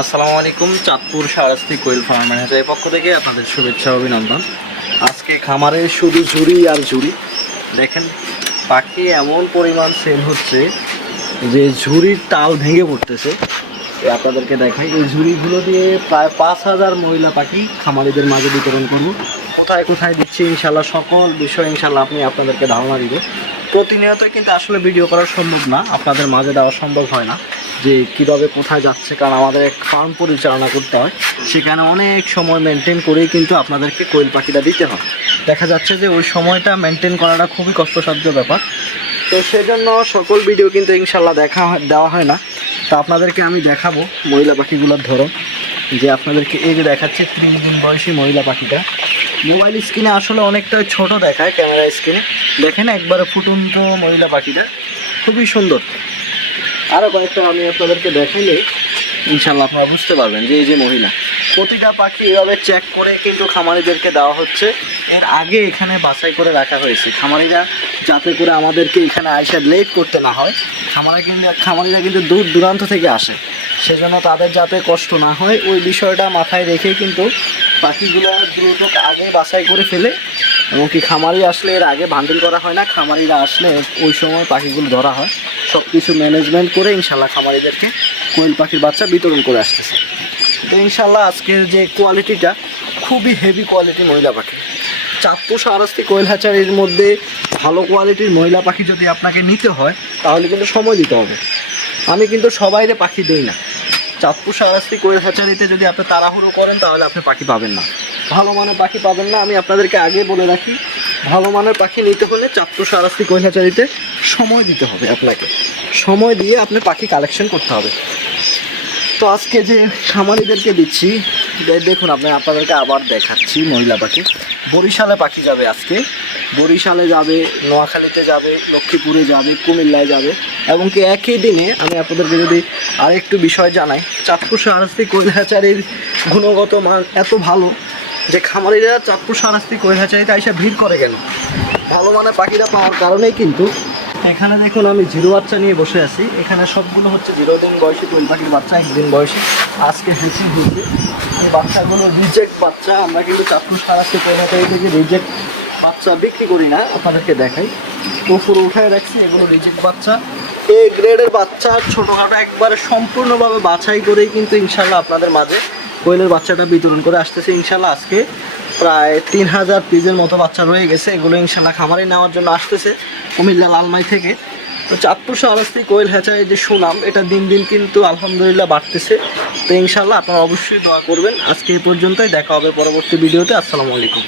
আসসালামু আলাইকুম, চাঁদপুর সারাস্তি কোয়েল ফার্ম ম্যানেজারের পক্ষ থেকে আপনাদের শুভেচ্ছা, অভিনন্দন। আজকে খামারে শুধু ঝুড়ি আর ঝুড়ি। দেখেন, পাখি এমন পরিমাণ সেল হচ্ছে যে ঝুড়ির তাল ভেঙে পড়তেছে। এই আপনাদেরকে দেখাই, এই ঝুড়িগুলো দিয়ে প্রায় পাঁচ হাজার মহিলা পাখি খামারিদের মাঝে বিতরণ করব। কোথায় কোথায় দিচ্ছি ইনশাল্লাহ সকল বিষয় ইনশাল্লাহ আপনি আপনাদেরকে ধারণা দিব। প্রতিনিয়ত কিন্তু আসলে ভিডিও করা সম্ভব না, আপনাদের মাঝে দেওয়া সম্ভব হয় না। যে কীভাবে কোথায় যাচ্ছে, কারণ আমাদের এক ফার্ম পরিচালনা করতে হয়, সেখানে অনেক সময় মেনটেন করেই কিন্তু আপনাদেরকে কোয়েল পাখিটা দিতে হয়। দেখা যাচ্ছে যে ওই সময়টা মেনটেন করাটা খুবই কষ্টসাধ্য ব্যাপার। তো সেজন্য সকল ভিডিও কিন্তু ইনশাল্লাহ দেখা দেওয়া হয় না। তো আপনাদেরকে আমি দেখাবো মহিলা পাখিগুলোর ধরন। যে আপনাদেরকে এই যে দেখাচ্ছে তিন দিন বয়সী মহিলা পাখিটা। মোবাইল স্ক্রিনে আসলে অনেকটা ছোট দেখায় ক্যামেরা স্ক্রিনে দেখেন একবারে ফুটন্ত মহিলা পাখিটা। খুবই সুন্দর। আরও কয়েকটা আমি আপনাদেরকে দেখাইলে ইনশাল্লাহ আপনারা বুঝতে পারবেন যে এই যে মহিলা, প্রতিটা পাখি এভাবে চেক করে কিন্তু খামারিদেরকে দেওয়া হচ্ছে। এর আগে এখানে বাছাই করে রাখা হয়েছে। খামারিরা যাতে করে আমাদেরকে এখানে আইসা লেট করতে না হয়। খামারে কিন্তু খামারিরা কিন্তু দূর দূরান্ত থেকে আসে। সেজন্য তাদের যাতে কষ্ট না হয়, ওই বিষয়টা মাথায় রেখে কিন্তু পাখিগুলো দ্রুত আগে বাছাই করে ফেলে এমনকি খামারি আসলে এর আগে বান্ডিল করা হয় না, খামারিরা আসলে ওই সময় পাখিগুলো ধরা হয়। সব কিছু ম্যানেজমেন্ট করে ইনশাল্লাহ খামারিদেরকে কোয়েল পাখির বাচ্চা বিতরণ করে আসতেছে। তো ইনশাল্লাহ আজকের যে কোয়ালিটিটা খুবই হেভি কোয়ালিটি মহিলা পাখি। চাঁদপুর সারাস্তি কোয়েল হ্যাচারির মধ্যে ভালো কোয়ালিটির মহিলা পাখি যদি আপনাকে নিতে হয়, তাহলে কিন্তু সময় দিতে হবে। আমি কিন্তু সবাইরে পাখি দিই না। চাঁদপুর সারাস্তি কোয়েল হ্যাচারিতে যদি আপনি তাড়াহুড়ো করেন, তাহলে আপনি পাখি পাবেন না। ভালো মানের পাখি পাবেন না, আমি আপনাদেরকে আগে বলে রাখি, ভালো মানের পাখি নিতে হলে চাঁদপুর সারাস্তি কোয়েল হ্যাচারিতে সময় দিতে হবে আপনাকে। সময় দিয়ে আপনি পাখি কালেকশন করতে হবে। তো আজকে যে খামারিদেরকে দিচ্ছি দেখুন আপনি আপনাদেরকে আবার দেখাচ্ছি মহিলা পাখি। বরিশালে পাখি যাবে আজকে। বরিশালে যাবে, নোয়াখালীতে যাবে, লক্ষ্মীপুরে যাবে, কুমিল্লায় যাবে। এবং কি একই দিনে আমি আপনাদেরকে যদি আরেকটু বিষয় জানাই চাঁদপুর সারাস্তি কৈলাচারির গুণগত মান এত ভালো যে খামারিরা চাঁদপুর সারাস্তি কৈলাচারিতে এসে ভিড় করে কেন? ভালো মানের পাখিরা পাওয়ার কারণেই কিন্তু এখানে দেখুন আমি জিরো বাচ্চা নিয়ে বসে আছি। এখানে সবগুলো হচ্ছে জিরো দিন বয়সী কোয়েল পাখির বাচ্চা একদিন বয়সী। আজকে হেসে হয়েছে এই বাচ্চাগুলো রিজেক্ট বাচ্চা, আমরা কিন্তু চাঁদপুর সারাস্তি কৈলাচারি থেকে রিজেক্ট বাচ্চা বিক্রি করি না, আপনাদেরকে দেখাই। উপরে উঠায় রাখছি, এগুলো রিজেক্ট বাচ্চা। এ গ্রেডের বাচ্চা ছোটোখাটো একবারে সম্পূর্ণভাবে বাছাই করেই কিন্তু ইনশাল্লাহ আপনাদের মাঝে কোয়েলের বাচ্চাটা বিতরণ করে আসতেছে ইনশাল্লাহ আজকে। প্রায় তিন হাজার পিজের মতো বাচ্চা রয়ে গেছে, এগুলো ইনশাল্লাহ খামারে নেওয়ার জন্য আসতেছে কুমিল্লা লালমাই থেকে। তো চাঁদপুর সারাস্তি কোয়েল হেঁচায় যে সুনাম, এটা দিন দিন কিন্তু আলহামদুলিল্লাহ বাড়তেছে। তো ইনশাল্লাহ আপনারা অবশ্যই দোয়া করবেন। আজকে এ পর্যন্তই, দেখা হবে পরবর্তী ভিডিওতে। আসসালামু আলাইকুম।